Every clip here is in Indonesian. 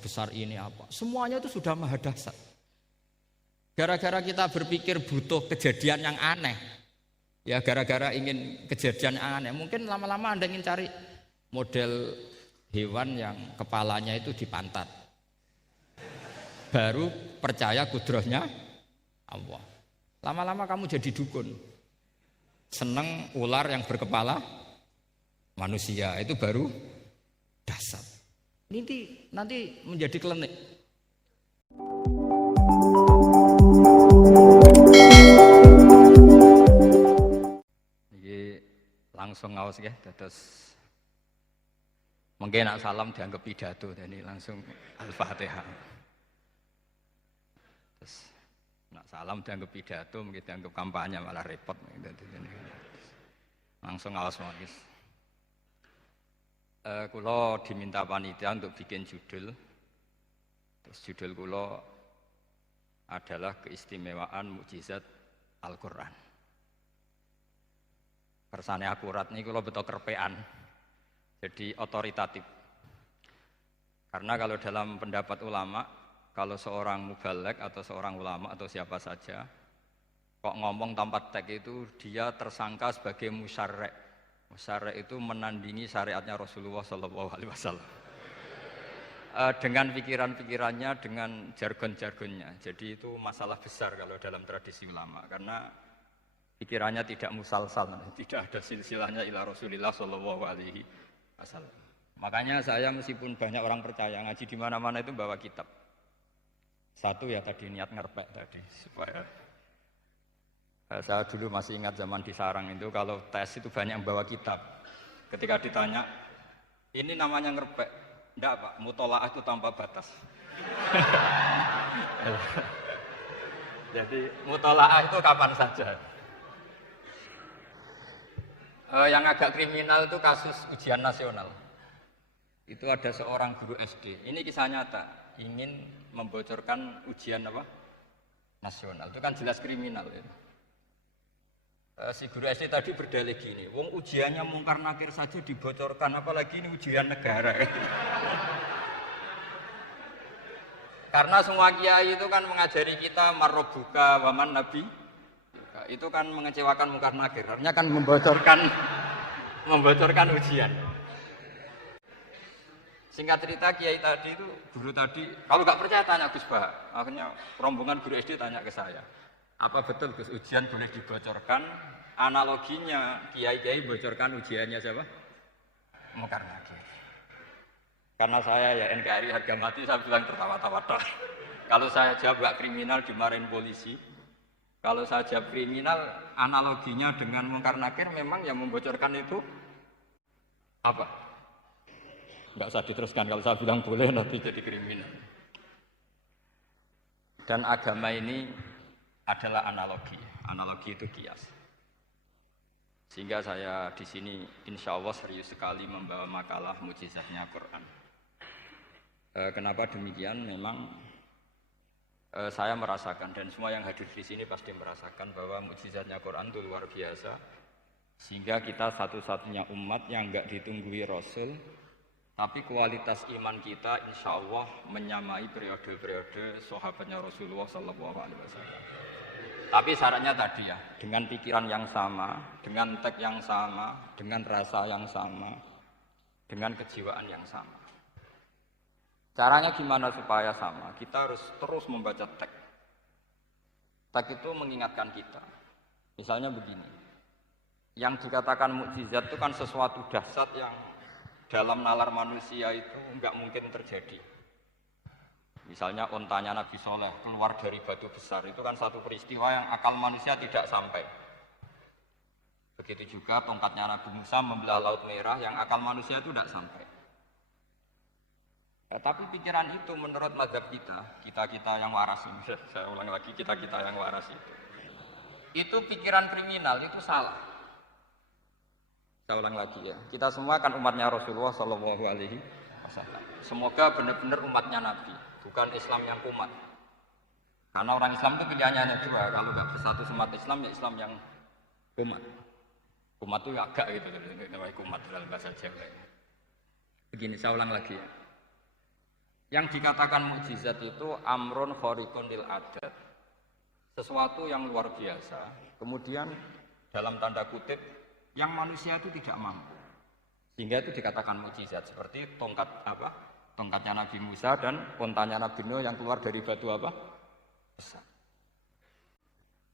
sebesar ini apa. Semuanya itu sudah maha dahsyat. Gara-gara kita berpikir butuh kejadian yang aneh, ya gara-gara ingin kejadian yang aneh, mungkin lama-lama Anda ingin cari model hewan yang kepalanya itu di pantat, baru percaya kudrahnya Allah. Lama-lama kamu jadi dukun, seneng ular yang berkepala manusia, itu baru dahsyat. Ini nanti menjadi klinik. Ini langsung ngawas ya, terus mungkin nak salam dianggap pidato, jadi langsung Al-Fatihah. Terus nak salam dianggap pidato, mungkin dianggap kampanye malah repot. Langsung ngawas magis. Kulo diminta panitia untuk bikin judul. Terus judul kulo adalah keistimewaan mukjizat Al-Quran. Kersane akurat nih kulo betul kerpean, jadi otoritatif. Karena kalau dalam pendapat ulama, kalau seorang mubalek atau seorang ulama atau siapa saja kok ngomong tanpa teks itu dia tersangka sebagai musyarrek. Musyarrek itu menandingi syariatnya Rasulullah SAW. Dengan pikiran-pikirannya, dengan jargon-jargonnya. Jadi itu masalah besar kalau dalam tradisi ulama, karena pikirannya tidak musalsal, tidak ada silsilahnya ila Rasulillah SAW. Makanya saya meskipun banyak orang percaya ngaji di mana-mana itu bawa kitab. Satu ya tadi niat ngerpek tadi supaya saya dulu masih ingat zaman di sarang itu kalau tes itu banyak yang bawa kitab. Ketika ditanya, ini namanya ngerpek? Enggak Pak, mutolaah itu tanpa batas. Jadi mutolaah itu kapan saja. Yang agak kriminal itu kasus ujian nasional. Itu ada seorang guru SD. Ini kisah nyata, ingin membocorkan ujian apa? Nasional. Itu kan jelas kriminal ya. Si guru SD tadi berdalih gini, wong ujiannya mungkar nakir saja dibocorkan, apalagi ini ujian negara. Karena semua kiai itu kan mengajari kita marrobuka waman nabi, itu kan mengecewakan mungkar nakir, artinya kan membocorkan ujian. Singkat cerita kiai tadi itu, guru tadi, kalau nggak percaya tanya Gus Bah. Akhirnya rombongan guru SD tanya ke saya, apa betul Gus ujian boleh dibocorkan? Analoginya kiai-kiai bocorkan ujiannya siapa? Mungkar nakir. Karena saya ya NKRI harga mati, saya bilang tertawa-tawa. Kalau saya jawab gak kriminal dimarahin polisi. Kalau saya jawab kriminal, analoginya dengan mungkar nakir memang yang membocorkan itu apa? Nggak usah diteruskan, kalau saya bilang boleh nanti jadi kriminal. Dan agama ini adalah analogi. Analogi itu kias. Sehingga saya di sini insya Allah serius sekali membawa makalah mukjizatnya Quran. Kenapa demikian? Memang saya merasakan dan semua yang hadir di sini pasti merasakan bahwa mukjizatnya Quran itu luar biasa. Sehingga kita satu-satunya umat yang enggak ditunggui Rasul, tapi kualitas iman kita insya Allah menyamai periode-periode sahabatnya Rasulullah SAW. Tapi syaratnya tadi ya, dengan pikiran yang sama, dengan teks yang sama, dengan rasa yang sama, dengan kejiwaan yang sama. Caranya gimana supaya sama? Kita harus terus membaca teks. Teks itu mengingatkan kita. Misalnya begini, yang dikatakan mukjizat itu kan sesuatu dahsyat yang dalam nalar manusia itu enggak mungkin terjadi. Misalnya ontanya Nabi Soleh keluar dari batu besar, itu kan satu peristiwa yang akal manusia tidak sampai. Begitu juga tongkatnya Nabi Musa membelah Laut Merah, yang akal manusia itu tidak sampai. Tapi pikiran itu menurut mazhab kita yang waras ini, saya ulang lagi, kita yang waras itu pikiran kriminal, itu salah. Saya ulang lagi ya, kita semua kan umatnya Rasulullah SAW. Semoga benar-benar umatnya Nabi, bukan Islam yang kumat. Karena orang Islam itu pilihannya hanya dua, kalau nggak bersatu umat Islam ya Islam yang kumat. Kumat itu agak gitu, namanya kumat dalam bahasa Jawa. Begini, saya ulang lagi ya. Yang dikatakan mukjizat itu amrun khariqun lil adat. Sesuatu yang luar biasa. Kemudian dalam tanda kutip yang manusia itu tidak mampu. Sehingga itu dikatakan mukjizat seperti tongkat apa? Tongkatnya Nabi Musa dan ontanya Nabi Nuh yang keluar dari batu apa? Besar.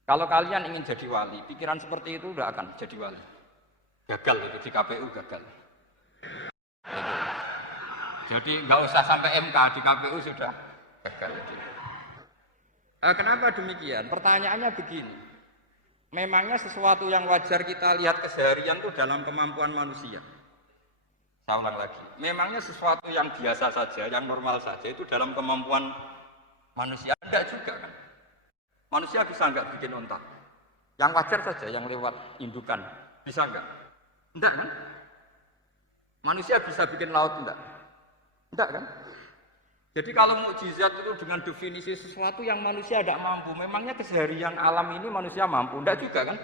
Kalau kalian ingin jadi wali, pikiran seperti itu tidak akan jadi wali. Gagal itu di KPU gagal. Jadi nggak usah sampai MK, di KPU sudah gagal. Kenapa demikian? Pertanyaannya begini. Memangnya sesuatu yang wajar kita lihat keseharian itu dalam kemampuan manusia. Saya ulang lagi. Memangnya sesuatu yang biasa saja, yang normal saja itu dalam kemampuan manusia? Enggak juga kan? Manusia bisa enggak bikin onta? Yang wajar saja, yang lewat indukan. Bisa enggak? Enggak kan? Manusia bisa bikin laut enggak? Enggak kan? Jadi kalau mukjizat itu dengan definisi sesuatu yang manusia tidak mampu, memangnya keseharian alam ini manusia mampu? Enggak juga kan?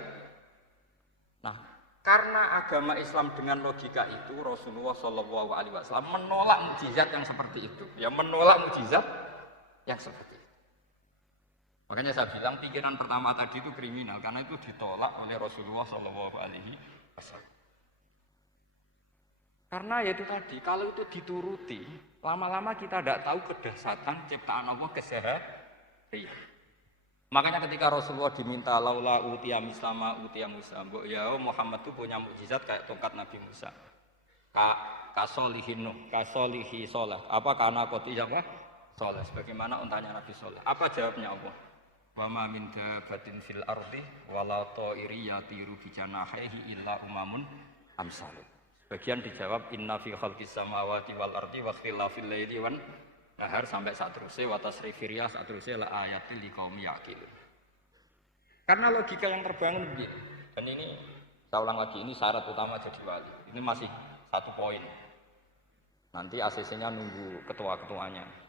Nah, karena agama Islam dengan logika itu, Rasulullah SAW menolak mukjizat yang seperti itu. Ya menolak mukjizat yang seperti itu. Makanya saya bilang pikiran pertama tadi itu kriminal, karena itu ditolak oleh Rasulullah SAW. Karena ya itu tadi, kalau itu dituruti, lama-lama kita tidak tahu kedahsyatan ciptaan Allah keseharian. Makanya ketika Rasulullah diminta laula utiya mislama utiya Musa, ya Muhammad itu punya mukjizat kayak tongkat Nabi Musa. Kasolihin Nuh, kasolihi Soleh. Apa karena qotiyah Soleh? Sebagaimana untanya Nabi Soleh. Apa jawabnya Allah? Wa ma min dabatin fil ardi wala ta'iri yatiru bi janahihi illa umamun amsalukum. Bagian dijawab inna fi khalqis samawati wal ardi wa ikhtilafil laili wan nahar sampai saat terusnya wa tasrifir riyah saat terusnya la ayatil liqaumi yaqilun. Karena logika yang terbangun begini. Dan ini saya ulang lagi, ini syarat utama jadi wali. Ini masih satu poin. Nanti ACC-nya nunggu ketua-ketuanya.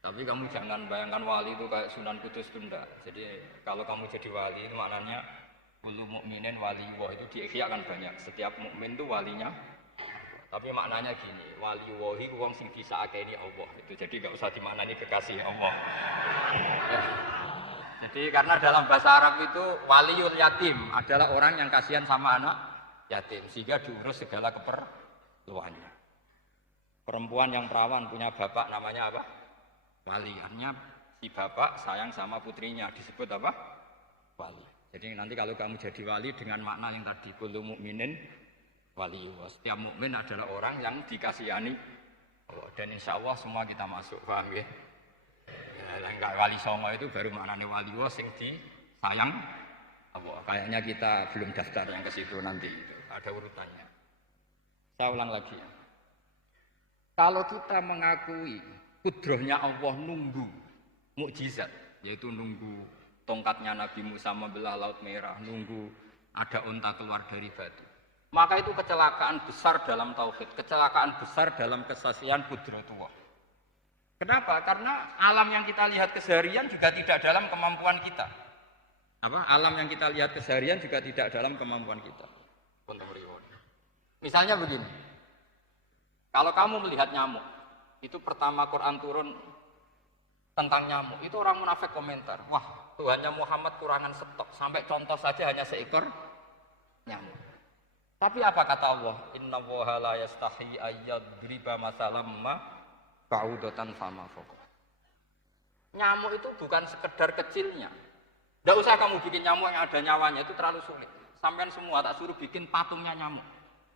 Tapi kamu jangan bayangkan wali itu kayak Sunan Kudus Tunda. Jadi kalau kamu jadi wali itu maknanya kullu mukminin wali wah itu di Ihya kan banyak. Setiap mukmin itu walinya. Tapi maknanya gini, wali wahi wong sing disakeni Allah. Itu jadi enggak usah dimaknani kekasih Allah. Jadi karena dalam bahasa Arab itu waliul yatim adalah orang yang kasihan sama anak yatim sehingga diurus segala keperluannya. Perempuan yang perawan punya bapak namanya apa? Wali. Artinya si bapak sayang sama putrinya disebut apa? Wali. Jadi nanti kalau kamu jadi wali dengan makna yang tadi kullu mukminin wali. Setiap mukmin adalah orang yang dikasihani Allah. Dan insya Allah semua kita masuk, paham ya? Enggak wali songo itu baru maknanya wali sing disayang Allah. Kayaknya kita belum daftar yang ke situ nanti itu. Ada urutannya. Saya ulang lagi ya. Kalau kita mengakui kudrohnya Allah nunggu mukjizat, yaitu nunggu tongkatnya Nabi Musa membelah Laut Merah, nunggu ada unta keluar dari batu. Maka itu kecelakaan besar dalam tauhid, kecelakaan besar dalam kesaksian kudratullah. Kenapa? Karena alam yang kita lihat keseharian juga tidak dalam kemampuan kita. Alam yang kita lihat keseharian juga tidak dalam kemampuan kita. Misalnya begini, kalau kamu melihat nyamuk, itu pertama Quran turun tentang nyamuk, itu orang munafik komentar, wah Tuhannya Muhammad kurangan stok, sampai contoh saja hanya seekor nyamuk. Tapi apa kata Allah? Inna woha la yastahi ayyadriba masalam ma ba'udatan fama foko. Nyamuk itu bukan sekedar kecilnya. Tidak usah kamu bikin nyamuk yang ada nyawanya, itu terlalu sulit. Sampai semua tak suruh bikin patungnya nyamuk.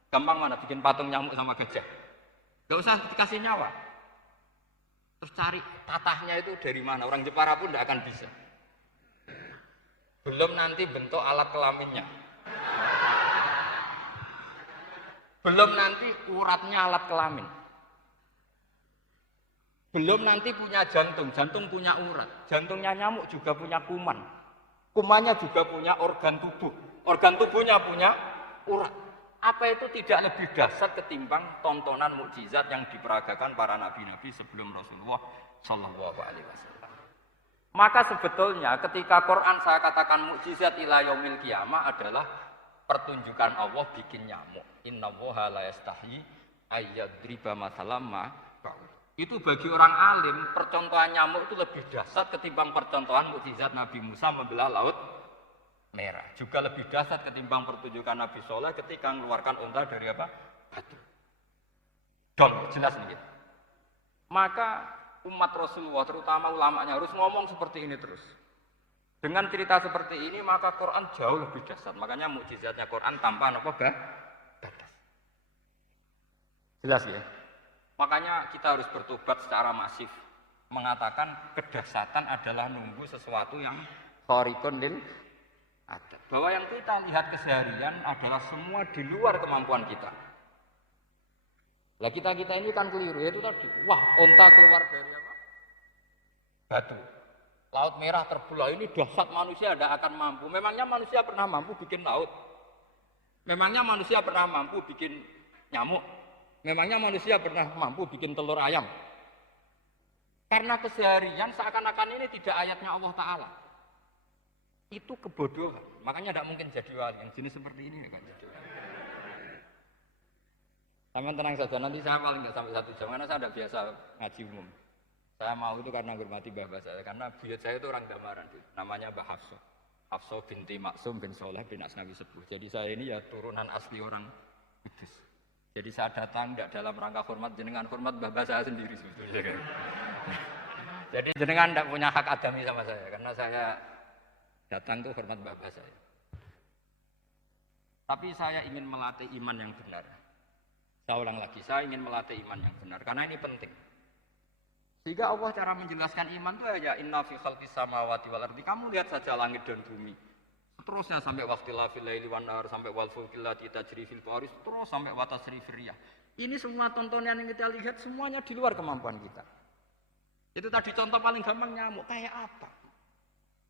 Gampang mana bikin patung nyamuk sama gajah? Tidak usah dikasih nyawa. Terus cari tatahnya itu dari mana? Orang Jepara pun tidak akan bisa. Belum nanti bentuk alat kelaminnya. Belum nanti uratnya alat kelamin. Belum nanti punya jantung, jantung punya urat. Jantungnya nyamuk juga punya kuman. Kumannya juga punya organ tubuh. Organ tubuhnya punya urat. Apa itu tidak lebih dahsyat ketimbang tontonan mukjizat yang diperagakan para nabi-nabi sebelum Rasulullah Shallallahu Alaihi Wasallam? Maka sebetulnya ketika Quran saya katakan mukjizat ila yaumil qiyamah adalah pertunjukan Allah bikin nyamuk. Inna woha la yastahi ayyadriba masalam ma ba'ud. Itu bagi orang alim, percontohan nyamuk itu lebih dahsyat ketimbang percontohan mukjizat Nabi Musa membelah laut merah. Juga lebih dahsyat ketimbang pertunjukan Nabi Soleh ketika mengeluarkan unta dari apa? Batu. Dong, jelas nih. Maka umat Rasulullah, terutama ulamanya harus ngomong seperti ini terus. Dengan cerita seperti ini, maka Quran jauh lebih dahsyat. Makanya mukjizatnya Quran tanpa apa batas. Jelas ya? Makanya kita harus bertobat secara masif. Mengatakan kedahsyatan adalah nunggu sesuatu yang khariqun lil adat. Bahwa yang kita lihat keseharian adalah semua di luar kemampuan kita. Lah kita ini kan keliru, yaitu tadi, wah onta keluar dari apa? Batu. Laut merah terbelah, ini dahsyat, manusia tidak akan mampu. Memangnya manusia pernah mampu bikin laut? Memangnya manusia pernah mampu bikin nyamuk? Memangnya manusia pernah mampu bikin telur ayam? Karena keseharian seakan-akan ini tidak ayatnya Allah Ta'ala. Itu kebodohan. Makanya tidak mungkin jadi wali. Yang jenis seperti ini kan jadi wali. Sama tenang saja, nanti saya paling nggak sampai 1 jam, karena saya ada biasa ngaji umum. Saya mau itu karena hormati mbah saya, karena buyut saya itu orang Damaran, namanya Mbah Hafsah. Hafsah binti Maksum bin Soleh bin Asnawi Sepuh. Jadi saya ini ya turunan asli orang Kudus. Jadi saya datang tidak dalam rangka hormat jenengan, hormat mbah saya sendiri sebetulnya. Jadi jenengan tidak punya hak adami sama saya, karena saya datang tuh hormat mbah saya. Tapi saya ingin melatih iman yang benar. Saya ulang lagi, saya ingin melatih iman yang benar, karena ini penting. Sehingga Allah cara menjelaskan iman itu ya inna fi khalqis samawati wal ardi. Kamu lihat saja langit dan bumi. Terusnya sampai waqtilafil laili wan nahar, sampai wal fulkil lati tajri fil bahri, terus sampai wa tasrifir riyah. Ini semua tontonan yang kita lihat semuanya di luar kemampuan kita. Itu tadi contoh paling gampang nyamuk, kayak apa?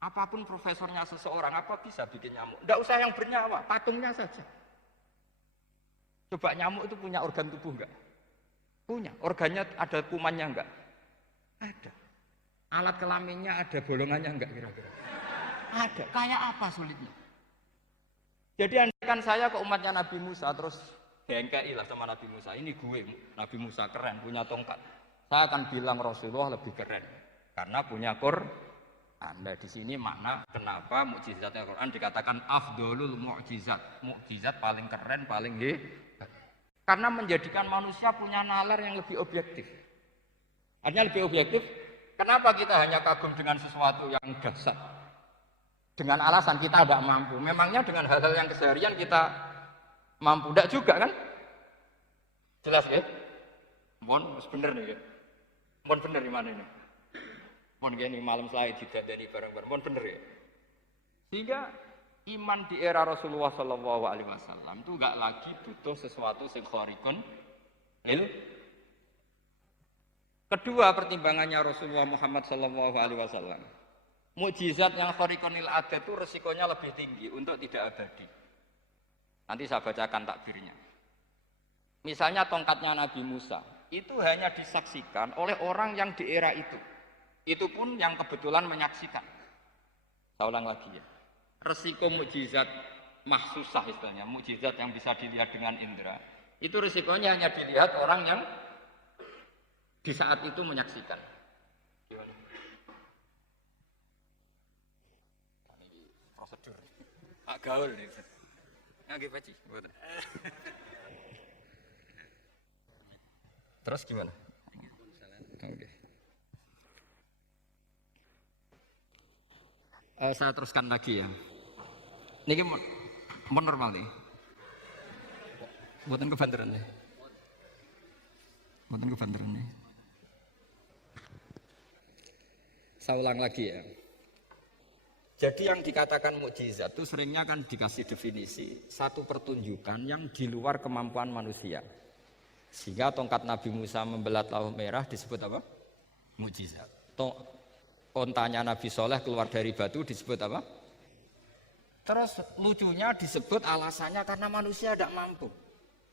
Apapun profesornya seseorang, apa bisa bikin nyamuk? Tidak usah yang bernyawa, patungnya saja. Coba nyamuk itu punya organ tubuh enggak? Punya. Organnya ada kumannya enggak? Ada. Alat kelaminnya ada bolongannya enggak kira-kira? Ada. Kayak apa sulitnya? Jadi andaikan saya ke umatnya Nabi Musa terus bengkai lah sama Nabi Musa. Ini gue, Nabi Musa keren, punya tongkat. Saya akan bilang Rasulullah lebih keren karena punya Quran. Nah di sini makna kenapa mukjizatnya Quran dikatakan afdolul mukjizat. Mukjizat paling keren, paling hebat. Karena menjadikan manusia punya nalar yang lebih objektif. Artinya lebih objektif, kenapa kita hanya kagum dengan sesuatu yang dahsyat? Dengan alasan kita tidak mampu. Memangnya dengan hal-hal yang keseharian kita mampu? Tidak juga kan? Jelas ya? Mohon bener nih ya? Mohon bener di mana ini? Mohon gini malam selai didandani bareng-bareng. Mohon bener ya? Sehingga iman di era Rasulullah SAW itu enggak lagi butuh sesuatu yang khariqun lil. Kedua pertimbangannya Rasulullah Muhammad SAW, mukjizat yang khariqun lil adat itu resikonya lebih tinggi untuk tidak abadi. Nanti saya bacakan takbirnya. Misalnya tongkatnya Nabi Musa itu hanya disaksikan oleh orang yang di era itu. Itu pun yang kebetulan menyaksikan. Saya ulang lagi ya. Resiko mukjizat mahsusah istilahnya, mukjizat yang bisa dilihat dengan indera, itu risikonya hanya dilihat orang yang di saat itu menyaksikan. Gimana? Ini prosedur. Pak gaul nih. Nggak Paci. Terus gimana? Oke. Saya teruskan lagi ya. Ini mau normal nih. Buatan kebanteran nih. Buatan kebanteran nih. Saya ulang lagi ya. Jadi yang dikatakan mukjizat itu seringnya kan dikasih definisi satu pertunjukan yang di luar kemampuan manusia. Sehingga tongkat Nabi Musa membelah laut merah disebut apa? Mukjizat. Ontanya Nabi Soleh keluar dari batu disebut apa? Terus lucunya disebut alasannya karena manusia tidak mampu.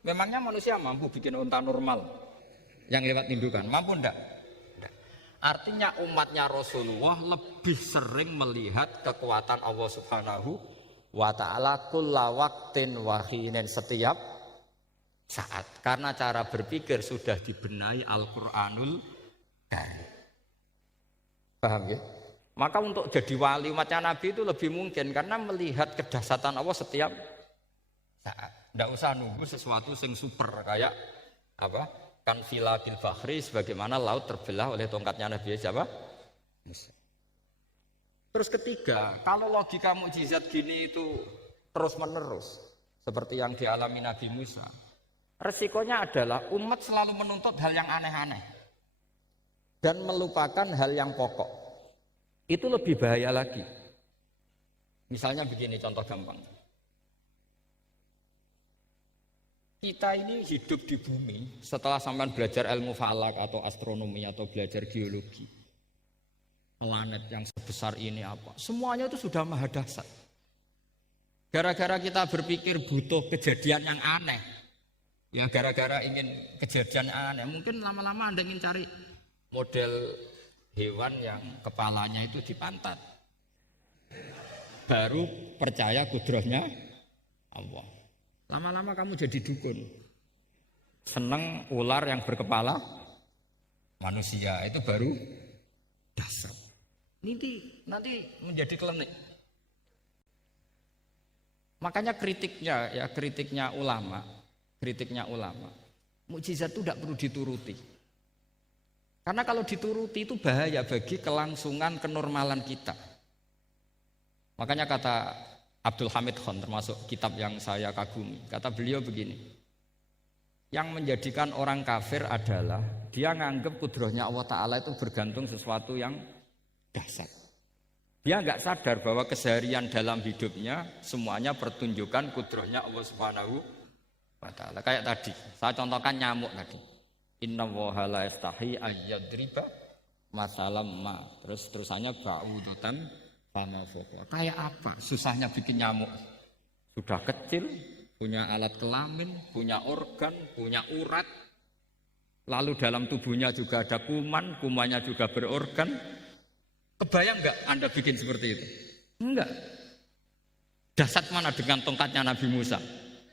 Memangnya manusia mampu bikin onta normal yang lewat indukan? Mampu enggak? Artinya umatnya Rasulullah lebih sering melihat kekuatan Allah Subhanahu wa ta'ala kulla waqtin wa hinin, setiap saat. Karena cara berpikir sudah dibenahi Al-Qur'anul dari. Paham ya? Maka untuk jadi wali umatnya Nabi itu lebih mungkin karena melihat kedahsyatan Allah setiap saat. Tidak usah nunggu sesuatu yang super kayak apa? Kan fila bil bahri sebagaimana laut terbelah oleh tongkatnya Nabi siapa? Musa. Terus ketiga, kalau logika mukjizat gini itu terus menerus seperti yang dialami Nabi Musa, resikonya adalah umat selalu menuntut hal yang aneh-aneh dan melupakan hal yang pokok. Itu lebih bahaya lagi. Misalnya begini contoh gampang. Kita ini hidup di bumi setelah sampai belajar ilmu falak atau astronomi atau belajar geologi. Planet yang sebesar ini apa? Semuanya itu sudah maha dahsyat. Gara-gara kita berpikir butuh kejadian yang aneh. Ya gara-gara ingin kejadian yang aneh. Mungkin lama-lama Anda ingin cari model hewan yang kepalanya itu di pantat. Baru percaya kudrahnya Allah. Lama-lama kamu jadi dukun. Seneng ular yang berkepala manusia, itu baru dasar. Nanti menjadi klinik. Makanya kritiknya ulama, mukjizat itu tidak perlu dituruti. Karena kalau dituruti itu bahaya bagi kelangsungan kenormalan kita. Makanya kata Abdul Hamid Khan, termasuk kitab yang saya kagumi, kata beliau begini, yang menjadikan orang kafir adalah dia nganggep kudrahnya Allah Ta'ala itu bergantung sesuatu yang dahsyat. Dia nggak sadar bahwa keseharian dalam hidupnya semuanya pertunjukan kudrahnya Allah Subhanahu wa Ta'ala. Kayak tadi, saya contohkan nyamuk tadi. Inna woha la yastahi ayyadriba masalam ma. Terusannya ba'udutan fama fokwa. Kayak apa susahnya bikin nyamuk? Sudah kecil, punya alat kelamin, punya organ, punya urat. Lalu dalam tubuhnya juga ada kuman, kumannya juga berorgan. Kebayang enggak Anda bikin seperti itu? Enggak. Dahsyat mana dengan tongkatnya Nabi Musa?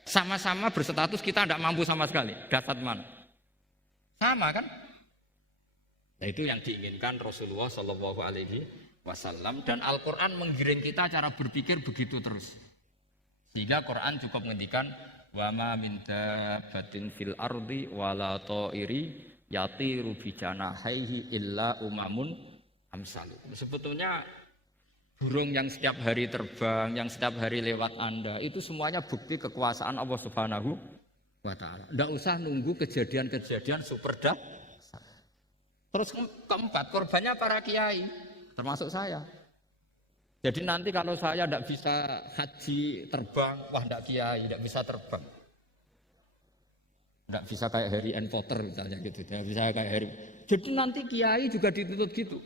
Sama-sama berstatus kita tidak mampu sama sekali. Dahsyat mana? Sama kan? Nah itu yang diinginkan Rasulullah Shallallahu Alaihi Wasallam, dan Al-Quran menggiring kita cara berpikir begitu terus. Sehingga Quran cukup menghentikan wa ma min dabbatin fil ardi wala ta'iri yatiru bi janahaihi illa umamun amsalu. Sebetulnya burung yang setiap hari terbang, yang setiap hari lewat Anda, itu semuanya bukti kekuasaan Allah Subhanahu wa Ta'ala. Tidak usah nunggu kejadian-kejadian super dahsyat. Terus keempat, korbannya para kiai, termasuk saya. Jadi nanti kalau saya tidak bisa haji terbang, wah tidak kiai, tidak bisa terbang. Tidak bisa kayak Harry and Potter misalnya gitu, tidak bisa kayak Harry. Jadi nanti kiai juga dituntut gitu,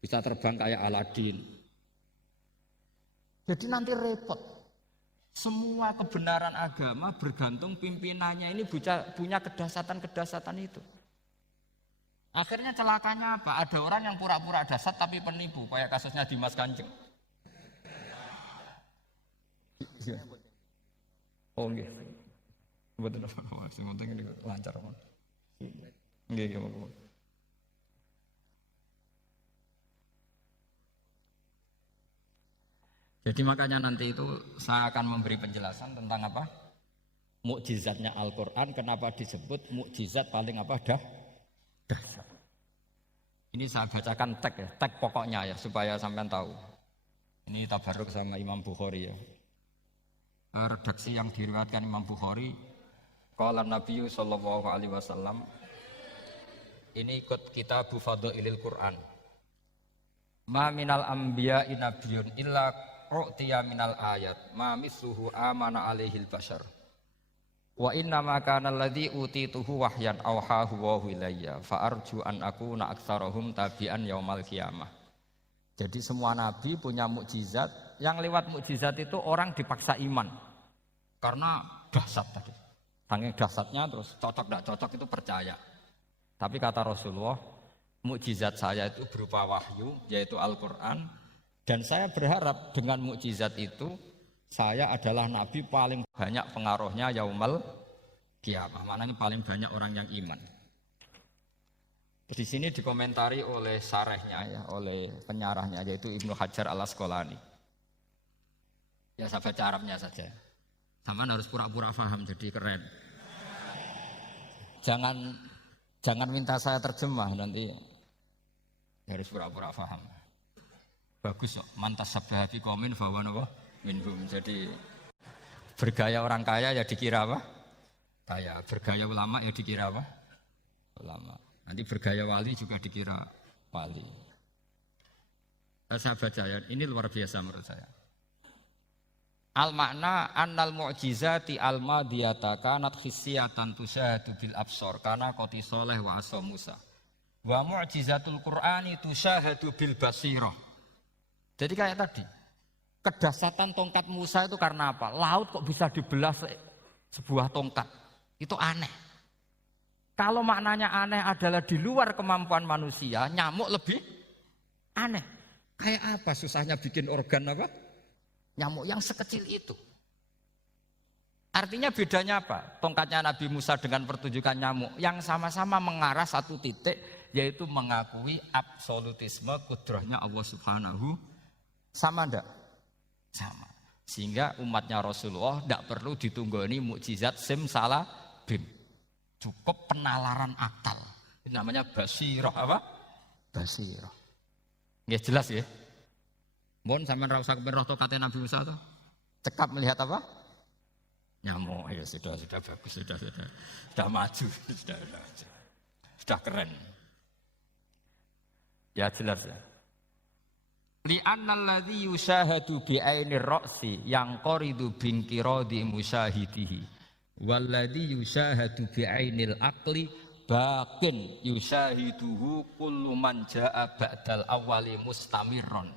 bisa terbang kayak Aladin. Jadi nanti repot. Semua kebenaran agama bergantung pimpinannya ini punya kedahsyatan-kedahsyatan itu. Akhirnya celakanya apa? Ada orang yang pura-pura dahsyat tapi penipu, kayak kasusnya Dimas Kanjeng. Oh nggih. Mboten apa-apa, sing penting lancar. Nggih, nggih. Jadi makanya nanti itu saya akan memberi penjelasan tentang apa? Mukjizatnya Al-Quran, kenapa disebut mukjizat paling apa? Dahsyat. Ini saya bacakan teks ya, teks pokoknya ya, supaya sampean tahu. Ini tabaruk sama Imam Bukhari ya. Redaksi yang diriwayatkan Imam Bukhari, qala Nabi sallallahu alaihi wasallam, ini ikut kitab Fadhailil Quran. Ma minal anbiya'i nabiyyun illa u'tiya minal ayat ma misluhu amana alaihil bashar wa inna ma kana alladhi utituhu wahyan awhahu wa ilayya fa arju an akuna aktsarahum tabi'an yaumal qiyamah. Jadi semua nabi punya mukjizat, yang lewat mukjizat itu orang dipaksa iman karena dahsyat tadi. Saking dahsyatnya terus cocok tidak cocok itu percaya. Tapi kata Rasulullah, mukjizat saya itu berupa wahyu, yaitu Al-Quran, dan saya berharap dengan mukjizat itu saya adalah nabi paling banyak pengaruhnya yaumal qiyamah. Maknanya paling banyak orang yang iman. Di sini dikomentari oleh sarehnya ya, oleh penyarahnya yaitu Ibnu Hajar Al-Asqalani. Ya saya baca Arabnya saja. Sama harus pura-pura paham jadi keren. Jangan minta saya terjemah nanti harus pura-pura paham. Bagus kok, mantas sabda hati komen bahwa nopo minhum. Jadi bergaya orang kaya ya dikira apa? Kaya. Bergaya ulama ya dikira apa? Ulama. Nanti bergaya wali juga dikira wali. Saya baca ya, ini luar biasa menurut saya. Al makna annal mu'jizati al madiyata kanat khissiyatan tusyahadu bil absor kana qoti soleh wa asa Musa. Wa mu'jizatul Qur'ani tusyahadu bil basirah. Jadi kayak tadi, kedahsyatan tongkat Musa itu karena apa? Laut kok bisa dibelah sebuah tongkat. Itu aneh. Kalau maknanya aneh adalah di luar kemampuan manusia, nyamuk lebih aneh. Kayak apa susahnya bikin organ apa? Nyamuk yang sekecil itu. Artinya bedanya apa? Tongkatnya Nabi Musa dengan pertunjukan nyamuk yang sama-sama mengarah satu titik, yaitu mengakui absolutisme kudrahnya Allah Subhanahu. Sama enggak? Sama. Sehingga umatnya Rasulullah tidak perlu ditunggoni mukjizat simsalabim. Cukup penalaran akal. Ini namanya basirah apa? Basirah. Ya jelas ya. Mohon sampean ra usah kepen roh tokate Nabi Musa to. Cekap melihat apa? Nyamuk. Ya sudah bagus, sudah maju, sudah keren. Ya jelas ya. Li'annal ladzi yusyahadu bi ainir ra'si yang qaridu binqiradi musyahidihi walladzi yusyahadu bi ainil aqli baqin yusyahiduhu kullu man jaa ba'dal awwali mustamirron.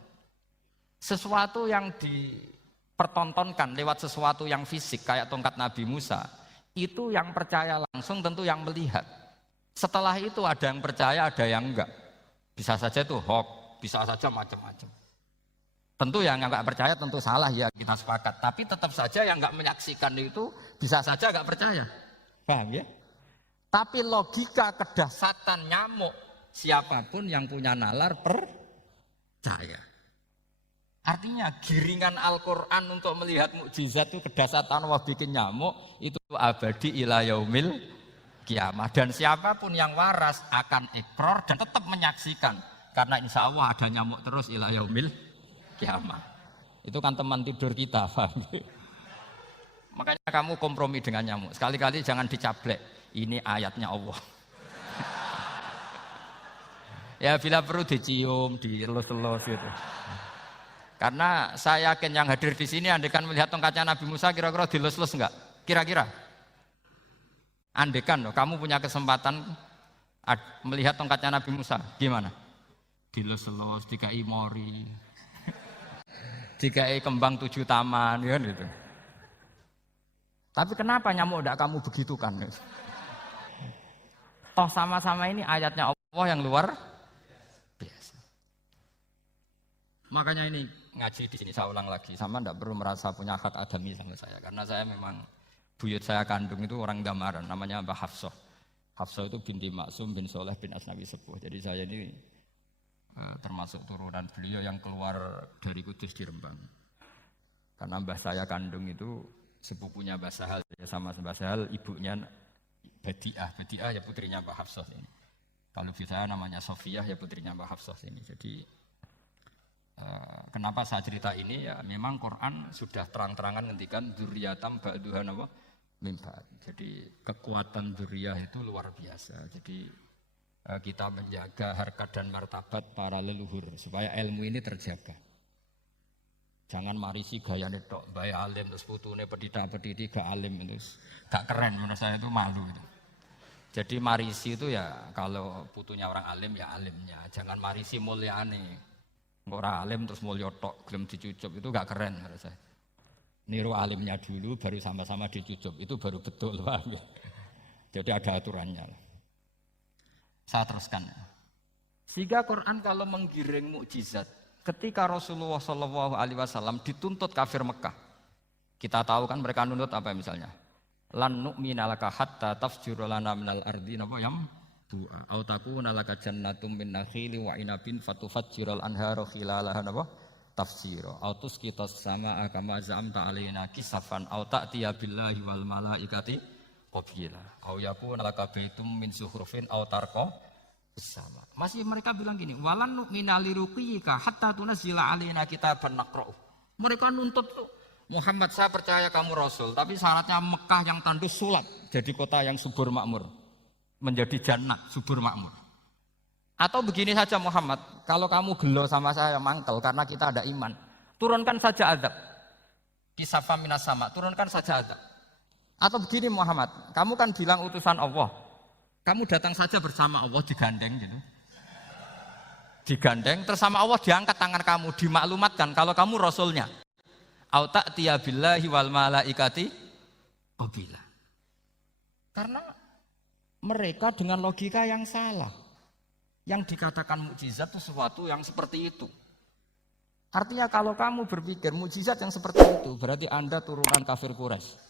Sesuatu yang dipertontonkan lewat sesuatu yang fisik kayak tongkat Nabi Musa, itu yang percaya langsung tentu yang melihat. Setelah itu ada yang percaya, ada yang enggak. Bisa saja itu hoax, bisa saja macam-macam. Tentu yang enggak percaya tentu salah ya, kita sepakat. Tapi tetap saja yang enggak menyaksikan itu bisa saja enggak percaya. Paham ya? Tapi logika kedahsyatan nyamuk, siapapun yang punya nalar percaya. Artinya giringan Al-Quran untuk melihat mukjizat itu kedahsyatan Allah bikin nyamuk itu abadi ila yaumil kiamah. Dan siapapun yang waras akan ikrar dan tetap menyaksikan. Karena insya Allah ada nyamuk terus ila yaumil kiamah. Itu kan teman tidur kita. Makanya kamu kompromi dengan nyamuk. Sekali-kali jangan dicablek. Ini ayatnya Allah. Ya bila perlu dicium, dielus-elus gitu. Karena saya yakin yang hadir di sini andekan melihat tongkatnya Nabi Musa kira-kira dilus-lus enggak? Kira-kira? Andekan loh, kamu punya kesempatan melihat tongkatnya Nabi Musa, gimana? Dilus-lus, dikai mori, dikai kembang 7 taman, ya gitu. Tapi kenapa nyamuk enggak kamu begitukan? Toh sama-sama ini ayatnya Allah yang luar biasa. Makanya ini ngaji di sini saya ulang lagi, sama ndak perlu merasa punya hak adami sama saya, karena saya memang buyut saya kandung itu orang Damaran, namanya Mbah Hafsah. Hafsah itu binti Maksum bin Soleh bin Asnawi Sepuh. Jadi saya ini termasuk turunan beliau yang keluar dari Kudus di Rembang. Karena mbah saya kandung itu sepupunya Mbah Sahal, ya sama Mbah Sahal, ibunya Badiah. Badiah ya putrinya Mbah Hafsah ini. Kalau saya namanya Sofiyah ya putrinya Mbah Hafsah ini. Jadi kenapa saya cerita ini ya memang Quran sudah terang-terangan ngendikan dzurriyatam ba'duha napa mimba. Jadi kekuatan dzurriyah itu luar biasa. Jadi kita menjaga harkat dan martabat para leluhur supaya ilmu ini terjaga. Jangan marisi gayane tok, bae alim terus putune pedita-pediti gak alim terus gak keren, menurut saya itu malu itu. Jadi marisi itu ya kalau putunya orang alim ya alimnya, jangan marisi mulyane. Ora alim terus mulya tok gelem dicucup itu gak keren menurut saya. Niru alimnya dulu baru sama-sama dicucup itu baru betul, paham ya? Jadi ada aturannya. Saya teruskan. Sehingga Quran kalau menggiring mukjizat, ketika Rasulullah SAW dituntut kafir Mekah, kita tahu kan mereka nuntut apa misalnya? Lan nu'mina laka hatta tafjura lana minal ardi napa yam bu'a au takuna laka jannatum min nakhili wa inabin fatufajjiral anhara khilalaha napa tafsira au tusqitas samaa kama zamta alaina kisafan au ta'tiya billahi wal malaikati qabila au yakuna laka baitum min zuhrufin au tarqa sama. Masih mereka bilang gini, walan nu'mina liruqiyika hatta tunazzila alaina kitaban naqra'u. Mereka nuntut tuh, Muhammad saya percaya kamu rasul, tapi syaratnya Mekah yang tandus sulap, jadi kota yang subur makmur, menjadi jannat subur makmur. Atau begini saja Muhammad, kalau kamu gelo sama saya mangkel karena kita ada iman, turunkan saja azab. Kisafah minas sama, turunkan saja azab. Atau begini Muhammad, kamu kan bilang utusan Allah. Kamu datang saja bersama Allah digandeng gitu. Digandeng terus sama Allah diangkat tangan kamu, dimaklumatkan kalau kamu rasulnya. Au ta'tiya billahi wal malaikati qabila. Karena mereka dengan logika yang salah. Yang dikatakan mukjizat itu sesuatu yang seperti itu. Artinya kalau kamu berpikir mukjizat yang seperti itu, berarti Anda turunan kafir Quraisy.